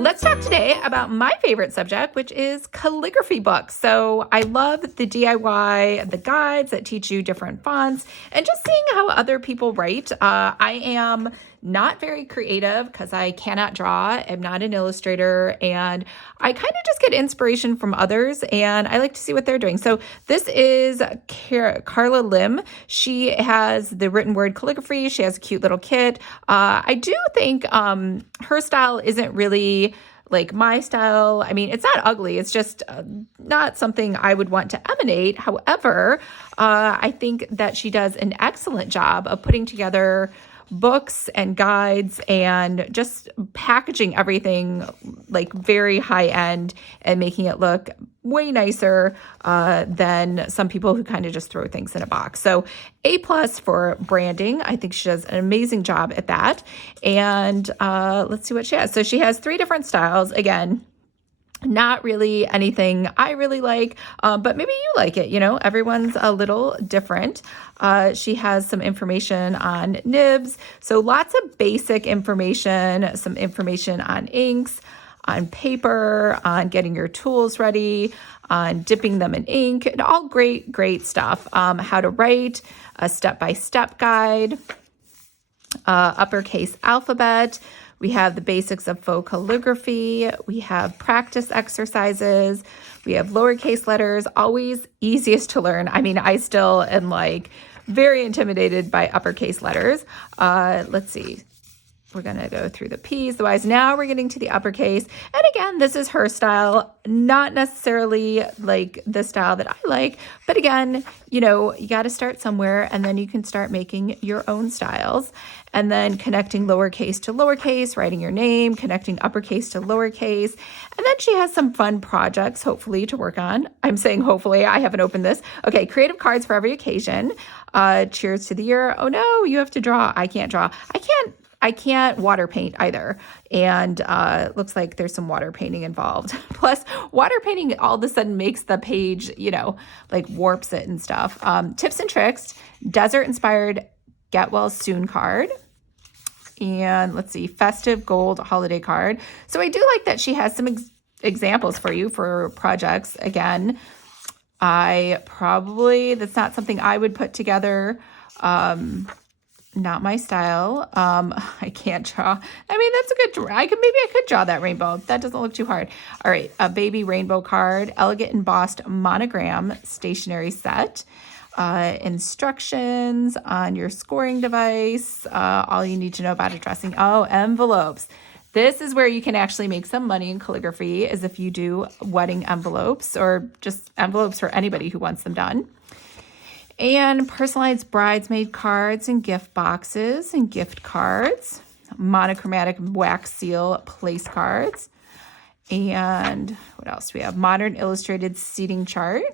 Let's talk today about my favorite subject, which is calligraphy books. So I love the DIY, the guides that teach you different fonts, and just seeing how other people write. I am not very creative because I cannot draw. I'm not an illustrator, and I kind of just get inspiration from others, and I like to see what they're doing. So this is Carla Lim. She has the written word calligraphy. She has a cute little kit. I do think her style isn't really like my style. I mean, it's not ugly. It's just not something I would want to emanate. However, I think that she does an excellent job of putting together books and guides and just packaging everything like very high end and making it look way nicer than some people who kind of just throw things in a box. So A+ for branding. I think she does an amazing job at that. And let's see what she has. So she has 3 different styles. Again, not really anything I really like, but maybe you like it. You know, everyone's a little different. She has some information on nibs. So lots of basic information, some information on inks, on paper, on getting your tools ready, on dipping them in ink, and all great stuff. How to write, a step-by-step guide, uppercase alphabet. We have the basics of faux calligraphy. We have practice exercises. We have lowercase letters, always easiest to learn. I mean, I still am like very intimidated by uppercase letters. Let's see. We're going to go through the P's, the Y's. Now we're getting to the uppercase. And again, this is her style, not necessarily like the style that I like. But again, you know, you got to start somewhere and then you can start making your own styles. And then connecting lowercase to lowercase, writing your name, connecting uppercase to lowercase. And then she has some fun projects, hopefully, to work on. I'm saying hopefully, I haven't opened this. Okay, creative cards for every occasion. Cheers to the year. Oh no, you have to draw. I can't draw. I can't water paint either. And looks like there's some water painting involved. Plus, water painting all of a sudden makes the page, you know, like warps it and stuff. Tips and tricks, desert-inspired get well soon card. And let's see, festive gold holiday card. So I do like that she has some examples for you for projects. Again, that's not something I would put together. Not my style. I can't draw. I mean, that's a good draw. Maybe I could draw that rainbow. That doesn't look too hard. All right, a baby rainbow card, elegant embossed monogram stationery set, instructions on your scoring device, all you need to know about addressing. Oh, envelopes. This is where you can actually make some money in calligraphy, is if you do wedding envelopes or just envelopes for anybody who wants them done. And personalized bridesmaid cards and gift boxes and gift cards, monochromatic wax seal place cards. And what else? We have modern illustrated seating chart.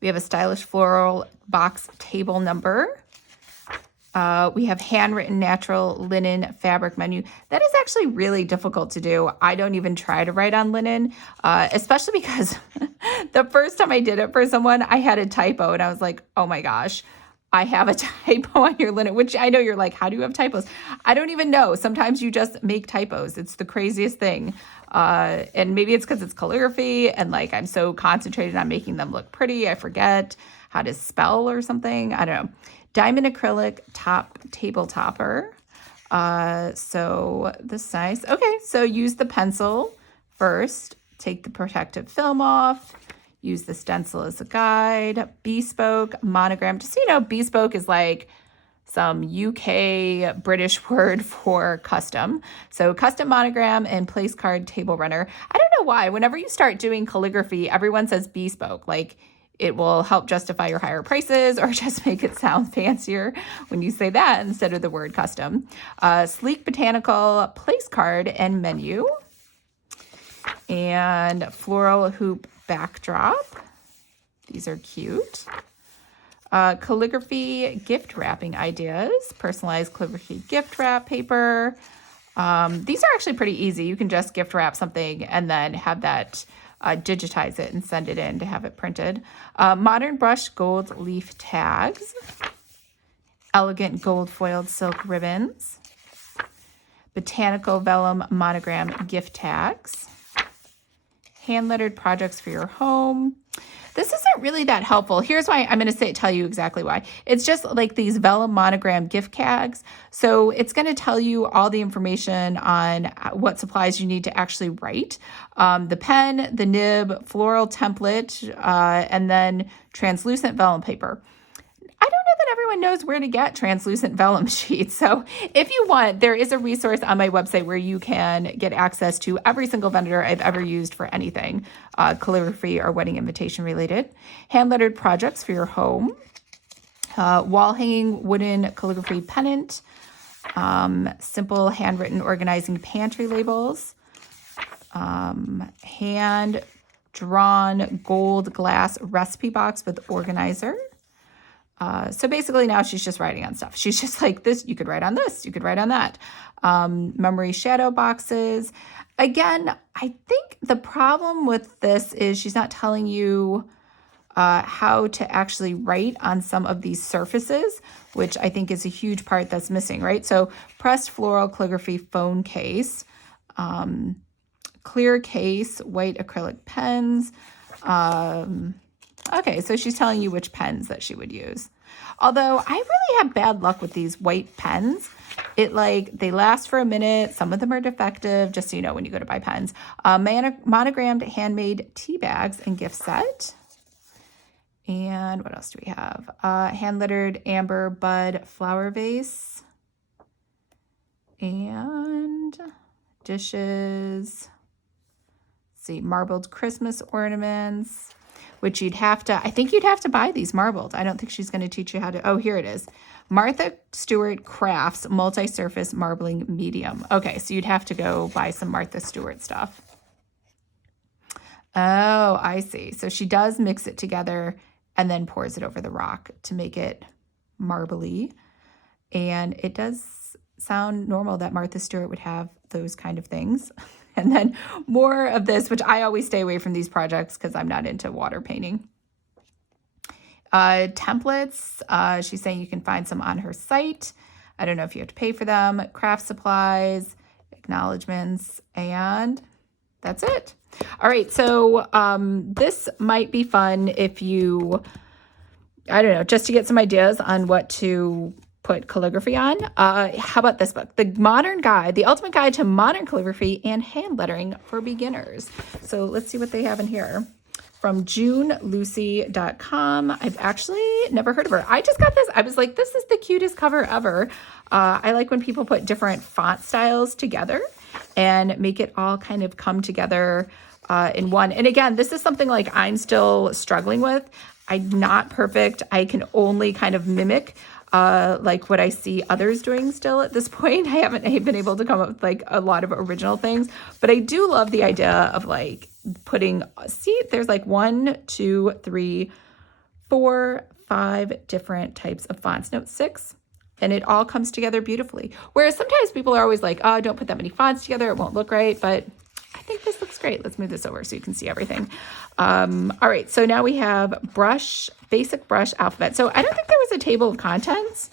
We have a stylish floral box table number. We have handwritten natural linen fabric menu. That is actually really difficult to do. I don't even try to write on linen, especially because the first time I did it for someone, I had a typo and I was like, oh my gosh, I have a typo on your linen, which I know you're like, how do you have typos? I don't even know. Sometimes you just make typos. It's the craziest thing. And maybe it's because it's calligraphy and like I'm so concentrated on making them look pretty, I forget how to spell or something. I don't know. Diamond acrylic top table topper. So this nice. Okay, so use the pencil first. Take the protective film off. Use the stencil as a guide. Bespoke monogram. Just so you know, bespoke is like some UK British word for custom. So custom monogram and place card table runner. I don't know why. Whenever you start doing calligraphy, everyone says bespoke. Like, it will help justify your higher prices or just make it sound fancier when you say that instead of the word custom. Sleek botanical place card and menu. And floral hoop backdrop. These are cute. Calligraphy gift wrapping ideas. Personalized calligraphy gift wrap paper. These are actually pretty easy. You can just gift wrap something and then have that digitize it and send it in to have it printed. Modern brush gold leaf tags. Elegant gold foiled silk ribbons. botanical vellum monogram gift tags, hand-lettered projects for your home. This isn't really that helpful. Here's why. I'm going to tell you exactly why. It's just like these vellum monogram gift tags. So it's going to tell you all the information on what supplies you need to actually write. The pen, the nib, floral template, and then translucent vellum paper. I don't know that everyone knows where to get translucent vellum sheets. So if you want, there is a resource on my website where you can get access to every single vendor I've ever used for anything, calligraphy or wedding invitation related. Hand-lettered projects for your home. Wall hanging wooden calligraphy pennant. Simple handwritten organizing pantry labels. Hand-drawn gold glass recipe box with organizer. So basically now she's just writing on stuff. She's just like, this, you could write on this, you could write on that. Memory shadow boxes. Again, I think the problem with this is she's not telling you how to actually write on some of these surfaces, which I think is a huge part that's missing, right? So pressed floral calligraphy phone case, clear case, white acrylic pens, okay, so she's telling you which pens that she would use. Although I really have bad luck with these white pens. They last for a minute. Some of them are defective, just so you know when you go to buy pens. Monogrammed handmade tea bags and gift set. And what else do we have? Hand-lettered amber bud flower vase. And dishes. Let's see, marbled Christmas ornaments. Which I think you'd have to buy these marbled. I don't think she's going to teach you how to, oh, here it is. Martha Stewart Crafts Multi-Surface Marbling Medium. Okay, so you'd have to go buy some Martha Stewart stuff. Oh, I see. So she does mix it together and then pours it over the rock to make it marbly. And it does sound normal that Martha Stewart would have those kind of things. And then more of this, which I always stay away from these projects because I'm not into water painting. Templates, she's saying you can find some on her site. I don't know if you have to pay for them. Craft supplies, acknowledgements, and that's it. All right, so this might be fun if you, I don't know, just to get some ideas on what to put calligraphy on. How about this book? The Ultimate Guide to Modern Calligraphy and Hand Lettering for Beginners. So let's see what they have in here. From JuneLucy.com. I've actually never heard of her. I just got this. I was like, this is the cutest cover ever. I like when people put different font styles together and make it all kind of come together in one. And again, this is something like I'm still struggling with. I'm not perfect. I can only kind of mimic like what I see others doing still at this point. I haven't been able to come up with like a lot of original things, but I do love the idea of like putting, see, there's like 1, 2, 3, 4, 5 different types of fonts. No, 6. And it all comes together beautifully. Whereas sometimes people are always like, oh, don't put that many fonts together. It won't look right. But I think this looks great. Let's move this over so you can see everything. All right, so now we have basic brush alphabet. So I don't think there was a table of contents.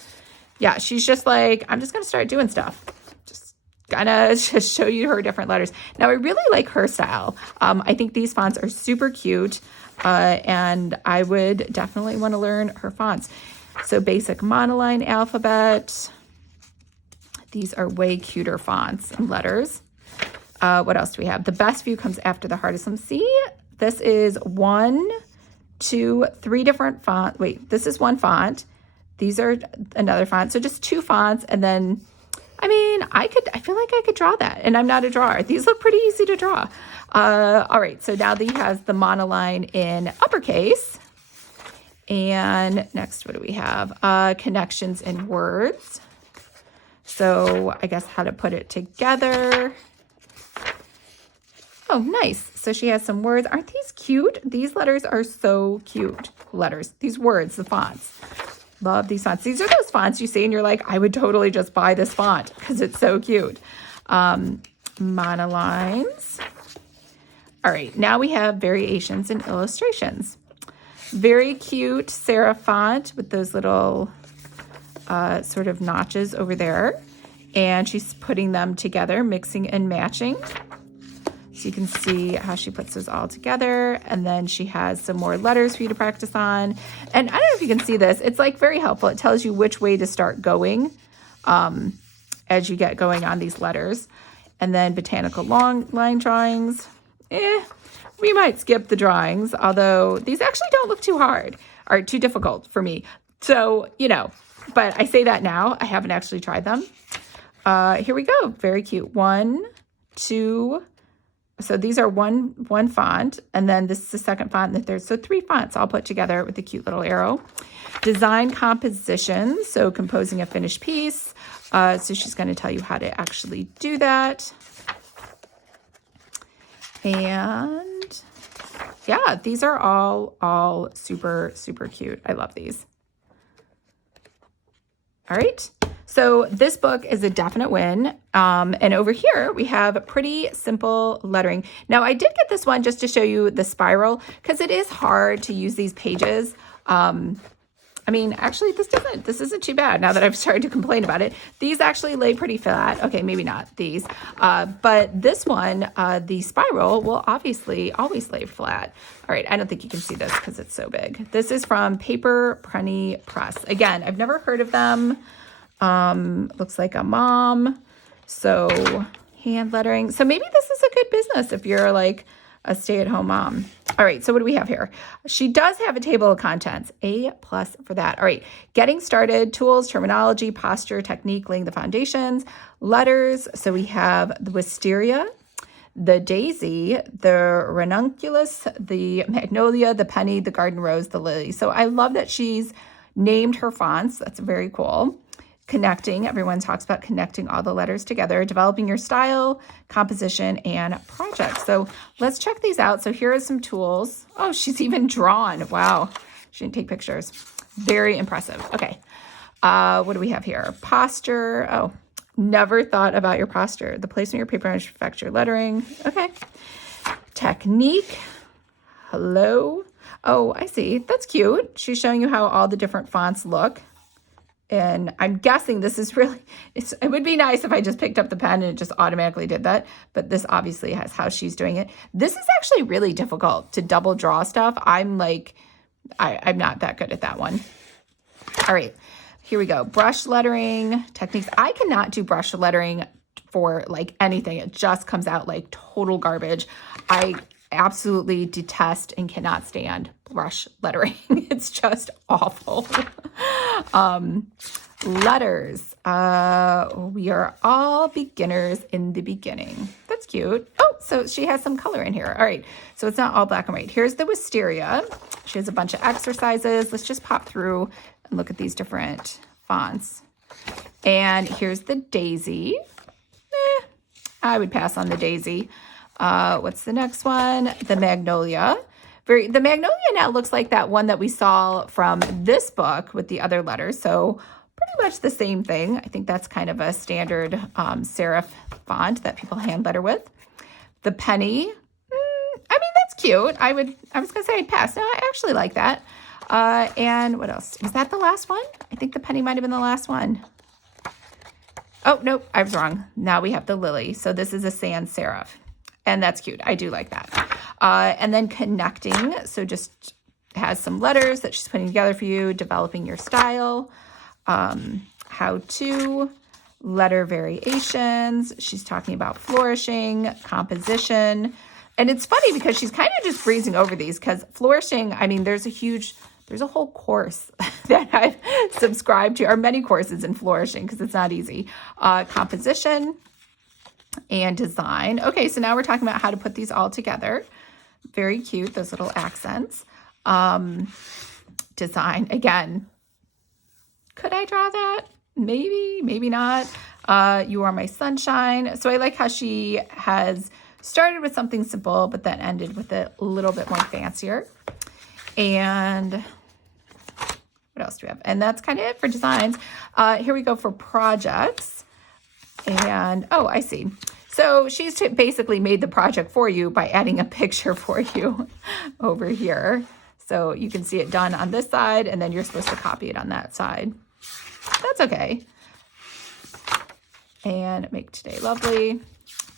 Yeah, she's just like, I'm just going to start doing stuff. Just gonna just show you her different letters. Now, I really like her style. I think these fonts are super cute, and I would definitely want to learn her fonts. So basic monoline alphabet. These are way cuter fonts and letters. What else do we have? The best view comes after the hardest one. See, this is 1, 2, 3 different fonts. Wait, this is one font. These are another font. So just 2 fonts. And then, I mean, I feel like I could draw that. And I'm not a drawer. These look pretty easy to draw. All right. So now he has the monoline in uppercase. And next, what do we have? Connections in words. So I guess how to put it together. Oh, nice. So she has some words. Aren't these cute? These letters are so cute. These words, the fonts. Love these fonts. These are those fonts you see and you're like, I would totally just buy this font because it's so cute. Monolines. All right, now we have variations and illustrations. Very cute serif font with those little sort of notches over there. And she's putting them together, mixing and matching. So you can see how she puts those all together. And then she has some more letters for you to practice on. And I don't know if you can see this. It's like very helpful. It tells you which way to start going as you get going on these letters. And then botanical long line drawings. We might skip the drawings, although these actually don't look too hard or too difficult for me. So, you know, but I say that now. I haven't actually tried them. Here we go. Very cute. 1, 2. So these are one font, and then this is the second font and the third. So 3 fonts all put together with a cute little arrow. Design composition, so composing a finished piece. So she's going to tell you how to actually do that. And yeah, these are all super, super cute. I love these. All right. So this book is a definite win. And over here we have pretty simple lettering. Now I did get this one just to show you the spiral because it is hard to use these pages. I mean, actually this isn't too bad now that I've started to complain about it. These actually lay pretty flat. Okay, maybe not these. But this one, the spiral will obviously always lay flat. All right, I don't think you can see this because it's so big. This is from Paper Prenny Press. Again, I've never heard of them. Looks like a mom. So hand lettering. So maybe this is a good business if you're like a stay-at-home mom. All right, so what do we have here? She does have a table of contents. A+ for that. All right, getting started, tools, terminology, posture, technique, laying the foundations, letters. So we have the wisteria, the daisy, the ranunculus, the magnolia, the penny, the garden rose, the lily. So I love that she's named her fonts. That's very cool. Connecting, everyone talks about connecting all the letters together, developing your style, composition, and project. So let's check these out. So here are some tools. Oh, she's even drawn. Wow. She didn't take pictures. Very impressive. Okay. What do we have here? Posture. Oh, never thought about your posture. The placement of your paper affects your lettering. Okay. Technique. Hello. Oh, I see. That's cute. She's showing you how all the different fonts look. And I'm guessing this is really, it would be nice if I just picked up the pen and it just automatically did that. But this obviously has how she's doing it. This is actually really difficult to double draw stuff. I'm like, I'm not that good at that one. All right, here we go. Brush lettering techniques. I cannot do brush lettering for like anything. It just comes out like total garbage. I absolutely detest and cannot stand brush lettering. It's just awful. Letters. We are all beginners in the beginning. That's cute. Oh, so she has some color in here. All right. So it's not all black and white. Here's the wisteria. She has a bunch of exercises. Let's just pop through and look at these different fonts. And here's the daisy. I would pass on the daisy. What's the next one? The magnolia. The magnolia now looks like that one that we saw from this book with the other letters. So pretty much the same thing. I think that's kind of a standard serif font that people hand letter with. The penny. I mean, that's cute. I was going to say I'd pass. No, I actually like that. And what else? Was that the last one? I think the penny might have been the last one. Oh, nope, I was wrong. Now we have the lily. So this is a sans serif. And that's cute. I do like that. And then connecting. So just has some letters that she's putting together for you. Developing your style. How to. Letter variations. She's talking about flourishing. Composition. And it's funny because she's kind of just breezing over these because flourishing, I mean, there's a whole course that I've subscribed to, or many courses in flourishing because it's not easy. Composition and design. Okay, so now we're talking about how to put these all together. Very cute, those little accents. Design, again, could I draw that? Maybe, maybe not. You are my sunshine. So I like how she has started with something simple, but then ended with it a little bit more fancier. And what else do we have? And that's kind of it for designs. Here we go for projects. And, oh, I see. So she's basically made the project for you by adding a picture for you over here. So you can see it done on this side, and then you're supposed to copy it on that side. That's okay. and make today lovely.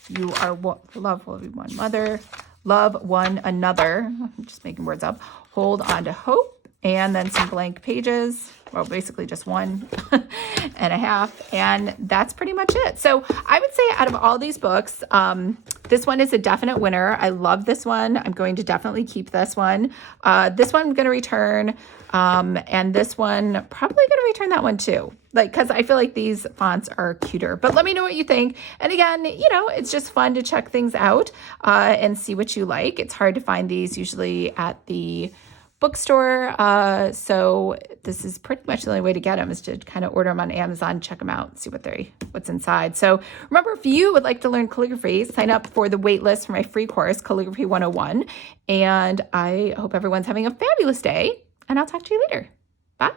You are love one mother, love one another. I'm just making words up. Hold on to hope, and then some blank pages. Well, basically just 1.5, and that's pretty much it. So I would say out of all these books, this one is a definite winner. I love this one. I'm going to definitely keep this one. This one I'm going to return, and this one probably going to return that one too. Because I feel like these fonts are cuter. But let me know what you think. And again, it's just fun to check things out and see what you like. It's hard to find these usually at the bookstore. So this is pretty much the only way to get them, is to kind of order them on Amazon, check them out, see what's inside. So remember, if you would like to learn calligraphy, sign up for the wait list for my free course, Calligraphy 101. And I hope everyone's having a fabulous day, and I'll talk to you later. Bye.